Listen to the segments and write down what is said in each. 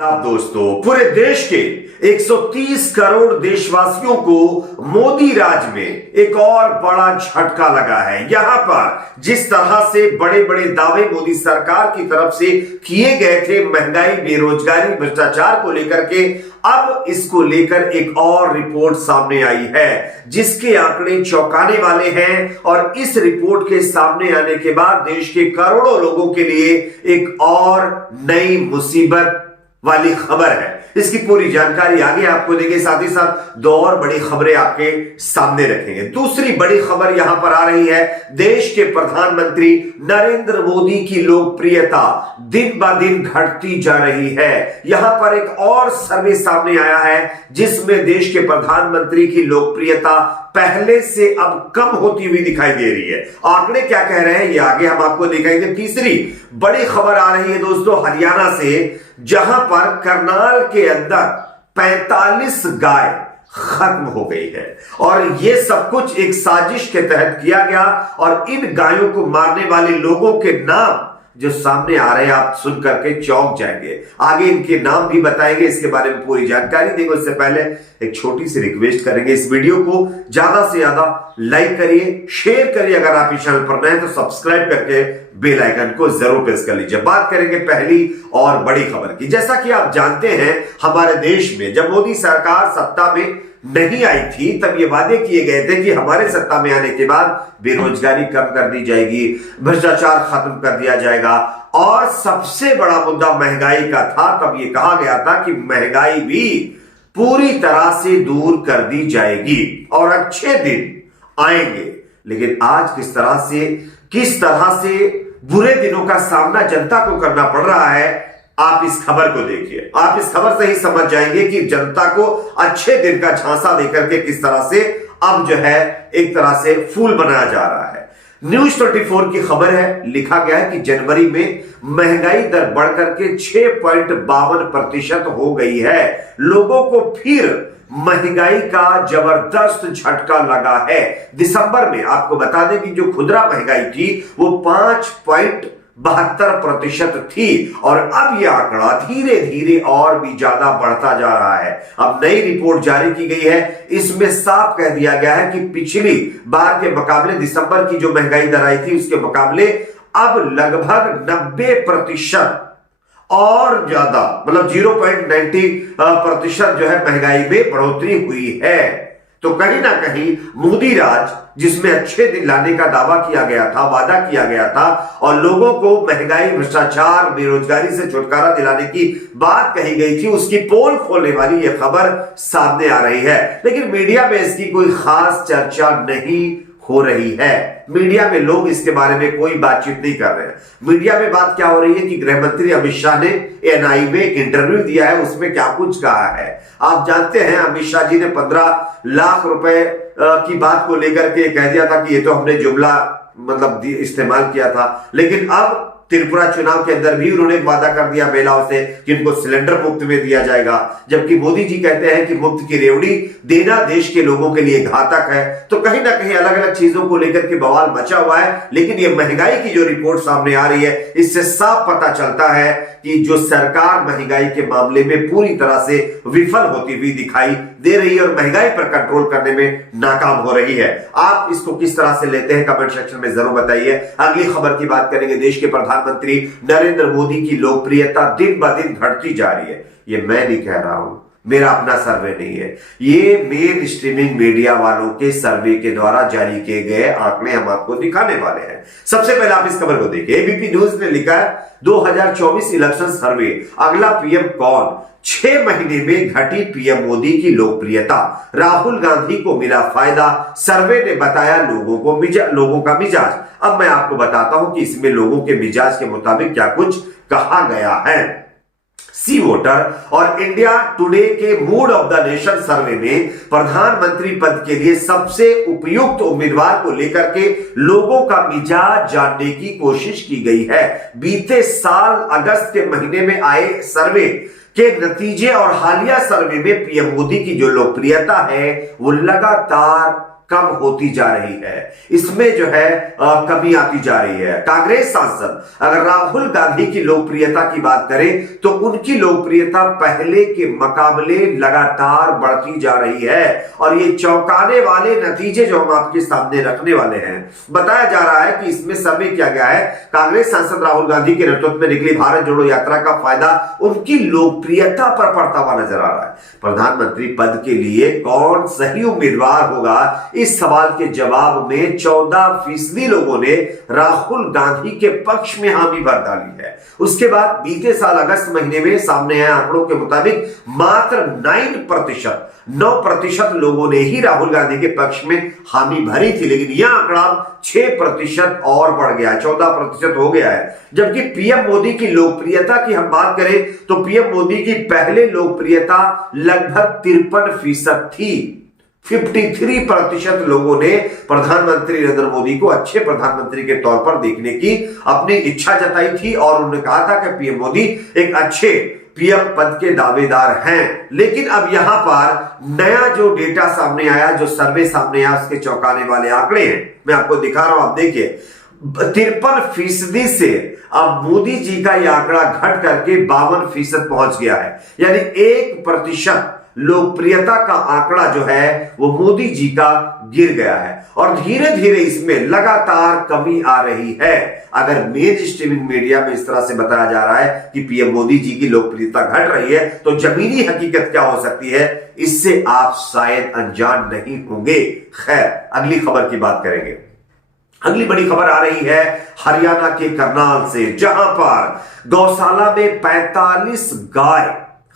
आप दोस्तों, पूरे देश के 130 करोड़ देशवासियों को मोदी राज में एक और बड़ा झटका लगा है। यहां पर जिस तरह से बड़े बड़े दावे मोदी सरकार की तरफ से किए गए थे महंगाई, बेरोजगारी, भ्रष्टाचार को लेकर के, अब इसको लेकर एक और रिपोर्ट सामने आई है जिसके आंकड़े चौंकाने वाले हैं। और इस रिपोर्ट के सामने आने के बाद देश के करोड़ों लोगों के लिए एक और नई मुसीबत वाली खबर है। इसकी पूरी जानकारी आगे आपको देंगे, साथ ही साथ दो और बड़ी खबरें आपके सामने रखेंगे। दूसरी बड़ी खबर यहां पर आ रही है, देश के प्रधानमंत्री नरेंद्र मोदी की लोकप्रियता दिन ब दिन घटती जा रही है। यहां पर एक और सर्वे सामने आया है जिसमें देश के प्रधानमंत्री की लोकप्रियता पहले से अब कम होती हुई दिखाई दे रही है। आंकड़े क्या कह रहे हैं ये आगे हम आपको दिखाएंगे। तीसरी बड़ी खबर आ रही है दोस्तों हरियाणा से, जहां पर करनाल के अंदर 45 गाय खत्म हो गई है और यह सब कुछ एक साजिश के तहत किया गया। और इन गायों को मारने वाले लोगों के नाम जो सामने आ रहे हैं आप सुन करके चौंक जाएंगे। आगे इनके नाम भी बताएंगे, इसके बारे में पूरी जानकारी देंगे। उससे पहले एक छोटी सी रिक्वेस्ट करेंगे, इस वीडियो को ज्यादा से ज्यादा लाइक करिए, शेयर करिए। अगर आप इस चैनल पर नए हैं तो सब्सक्राइब करके बेल आइकन को जरूर प्रेस कर लीजिए। बात करेंगे पहली और बड़ी खबर की। जैसा कि आप जानते हैं, हमारे देश में जब मोदी सरकार सत्ता में नहीं आई थी तब ये वादे किए गए थे कि हमारे सत्ता में आने के बाद बेरोजगारी कम कर दी जाएगी, भ्रष्टाचार खत्म कर दिया जाएगा और सबसे बड़ा मुद्दा महंगाई का था। तब ये कहा गया था कि महंगाई भी पूरी तरह से दूर कर दी जाएगी और अच्छे दिन आएंगे। लेकिन आज किस तरह से बुरे दिनों का सामना जनता को करना पड़ रहा है, आप इस खबर को देखिए। आप इस खबर से ही समझ जाएंगे कि जनता को अच्छे दिन का झांसा देकर के किस तरह से अब जो है एक तरह से फूल बनाया जा रहा है। न्यूज 24 की खबर है, लिखा गया है कि जनवरी में महंगाई दर बढ़कर के 6.52% हो गई है। लोगों को फिर महंगाई का जबरदस्त झटका लगा है। दिसंबर में आपको बता दें कि जो खुदरा महंगाई थी वो 5.72% थी और अब यह आंकड़ा धीरे धीरे और भी ज्यादा बढ़ता जा रहा है। अब नई रिपोर्ट जारी की गई है, इसमें साफ कह दिया गया है कि पिछली बार के मुकाबले दिसंबर की जो महंगाई दर आई थी उसके मुकाबले अब लगभग 90% और ज्यादा, मतलब 0.90% जो है महंगाई में बढ़ोतरी हुई है। तो कहीं ना कहीं मोदी राज, जिसमें अच्छे दिन लाने का दावा किया गया था, वादा किया गया था और लोगों को महंगाई, भ्रष्टाचार, बेरोजगारी से छुटकारा दिलाने की बात कही गई थी, उसकी पोल खोलने वाली यह खबर सामने आ रही है। लेकिन मीडिया में इसकी कोई खास चर्चा नहीं हो रही है। मीडिया में लोग इसके बारे में कोई बातचीत नहीं कर रहे हैं। मीडिया में बात क्या हो रही है कि गृह मंत्री अमित शाह ने एएनआई में एक इंटरव्यू दिया है, उसमें क्या कुछ कहा है आप जानते हैं। अमित शाह जी ने 15 लाख रुपए की बात को लेकर के कह दिया था कि ये तो हमने जुमला मतलब इस्तेमाल किया था। लेकिन अब त्रिपुरा चुनाव के अंदर भी उन्होंने वादा कर दिया महिलाओं से कि उनको सिलेंडर मुफ्त में दिया जाएगा, जबकि मोदी जी कहते हैं कि मुफ्त की रेवड़ी देना देश के लोगों के लिए घातक है। तो कहीं ना कहीं अलग अलग चीजों को लेकर के बवाल मचा हुआ है। लेकिन ये महंगाई की जो रिपोर्ट सामने आ रही है, इससे साफ पता चलता है कि जो सरकार महंगाई के मामले में पूरी तरह से विफल होती हुई दिखाई दे रही है और महंगाई पर कंट्रोल करने में नाकाम हो रही है। आप इसको किस तरह से लेते हैं कमेंट सेक्शन में जरूर बताइए। अगली खबर की बात करेंगे, देश के प्रधानमंत्री नरेंद्र मोदी की लोकप्रियता दिन ब दिन घटती जा रही है। ये मैं नहीं कह रहा हूं, मेरा अपना सर्वे नहीं है, ये मेन स्ट्रीमिंग मीडिया वालों के सर्वे के द्वारा जारी किए गए आंकड़े हम आपको दिखाने वाले हैं। सबसे पहले आप इस खबर को देखिए। एबीपी न्यूज ने लिखा है 2024 इलेक्शन सर्वे, अगला पीएम कौन, 6 महीने में घटी पीएम मोदी की लोकप्रियता, राहुल गांधी को मिला फायदा, सर्वे ने बताया लोगों का मिजाज। अब मैं आपको बताता हूं कि इसमें लोगों के मिजाज के मुताबिक क्या कुछ कहा गया है। सी वोटर और इंडिया टुडे के मूड ऑफ द नेशन सर्वे में प्रधानमंत्री पद के लिए सबसे उपयुक्त उम्मीदवार को लेकर के लोगों का मिजाज जानने की कोशिश की गई है। बीते साल अगस्त के महीने में आए सर्वे के नतीजे और हालिया सर्वे में पीएम मोदी की जो लोकप्रियता है वो लगातार कम होती जा रही है, इसमें जो है कमी आती जा रही है। कांग्रेस सांसद अगर राहुल गांधी की लोकप्रियता की बात करें तो उनकी लोकप्रियता पहले के मुकाबले लगातार बढ़ती जा रही है और ये चौंकाने वाले नतीजे जो हम आपके सामने रखने वाले हैं। बताया जा रहा है कि इसमें सर्वे किया गया है, कांग्रेस सांसद राहुल गांधी के नेतृत्व में निकली भारत जोड़ो यात्रा का फायदा उनकी लोकप्रियता पर पड़ता हुआ नजर आ रहा है। प्रधानमंत्री पद के लिए कौन सही उम्मीदवार होगा, इस सवाल के जवाब में 14% लोगों ने राहुल गांधी के पक्ष में हामी भर डाली है। उसके बाद बीते साल अगस्त महीने में सामने आए आंकड़ों के मुताबिक मात्र 9% लोगों ने ही राहुल गांधी के पक्ष में हामी भरी थी, लेकिन यह आंकड़ा 6% और बढ़ गया है, 14% हो गया है। जबकि पीएम मोदी की लोकप्रियता की हम बात करें तो पीएम मोदी की पहले लोकप्रियता लगभग 53% थी। 53% लोगों ने प्रधानमंत्री नरेंद्र मोदी को अच्छे प्रधानमंत्री के तौर पर देखने की अपनी इच्छा जताई थी और उन्होंने कहा था कि पीएम मोदी एक अच्छे पीएम पद के दावेदार हैं। लेकिन अब यहां पर नया जो डेटा सामने आया, जो सर्वे सामने आया, उसके चौंकाने वाले आंकड़े हैं, मैं आपको दिखा रहा हूं। आप देखिए 53% से अब मोदी जी का यह आंकड़ा घट करके 52% पहुंच गया है, यानी 1% लोकप्रियता का आंकड़ा जो है वो मोदी जी का गिर गया है और धीरे धीरे इसमें लगातार कमी आ रही है। अगर मेन स्ट्रीमिंग मीडिया में इस तरह से बताया जा रहा है कि पीएम मोदी जी की लोकप्रियता घट रही है, तो जमीनी हकीकत क्या हो सकती है, इससे आप शायद अनजान नहीं होंगे। खैर, अगली खबर की बात करेंगे। अगली बड़ी खबर आ रही है हरियाणा के करनाल से, जहां पर गौशाला में 45 गाय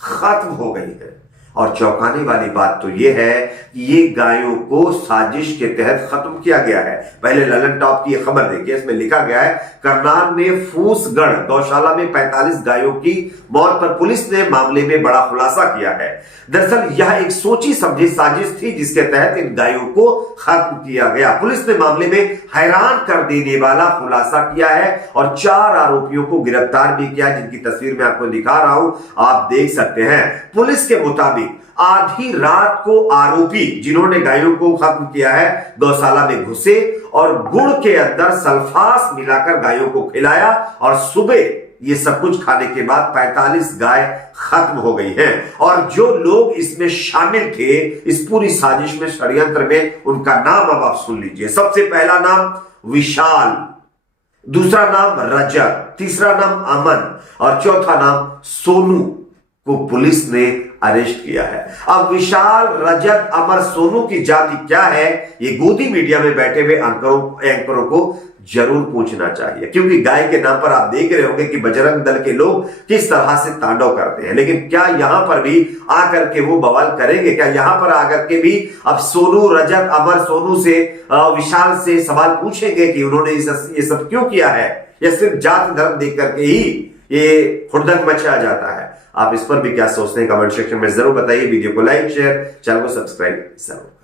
खत्म हो गई है और चौंकाने वाली बात तो यह है कि ये गायों को साजिश के तहत खत्म किया गया है। पहले ललन टॉप की यह खबर देखिए, इसमें लिखा गया है करनाल में फूसगढ़ गौशाला में 45 गायों की मौत पर पुलिस ने मामले में बड़ा खुलासा किया है। दरअसल यह एक सोची समझी साजिश थी जिसके तहत इन गायों को खत्म किया गया। पुलिस ने मामले में हैरान कर देने वाला खुलासा किया है और 4 आरोपियों को गिरफ्तार भी किया, जिनकी तस्वीर मैं आपको दिखा रहा हूं, आप देख सकते हैं। पुलिस के मुताबिक आधी रात को आरोपी जिन्होंने गायों को खत्म किया है गौशाला में घुसे और गुड़ के अंदर सल्फास मिलाकर गायों को खिलाया और सुबह ये सब कुछ खाने के बाद 45 गाय खत्म हो गई हैं। और जो लोग इसमें शामिल थे इस पूरी साजिश में, षड्यंत्र में, उनका नाम अब आप सुन लीजिए। सबसे पहला नाम विशाल, दूसरा नाम रजत, तीसरा नाम अमन और चौथा नाम सोनू को पुलिस ने अरेस्ट किया है। अब विशाल, रजत, अमर, सोनू की जाति क्या है, ये गोदी मीडिया में बैठे हुए एंकरों को जरूर पूछना चाहिए, क्योंकि गाय के नाम पर आप देख रहे होंगे कि बजरंग दल के लोग किस तरह से तांडव करते हैं। लेकिन क्या यहां पर भी आकर के वो बवाल करेंगे? क्या यहां पर आकर के भी अब सोनू, रजत, अमर, सोनू से, विशाल से सवाल पूछेंगे कि उन्होंने ये सब क्यों किया है, या सिर्फ जात धर्म देख करके ही ये हुड़दंग मचा जाता है? आप इस पर भी क्या सोचते हैं कमेंट सेक्शन में जरूर बताइए। वीडियो को लाइक, शेयर, चैनल को सब्सक्राइब जरूर।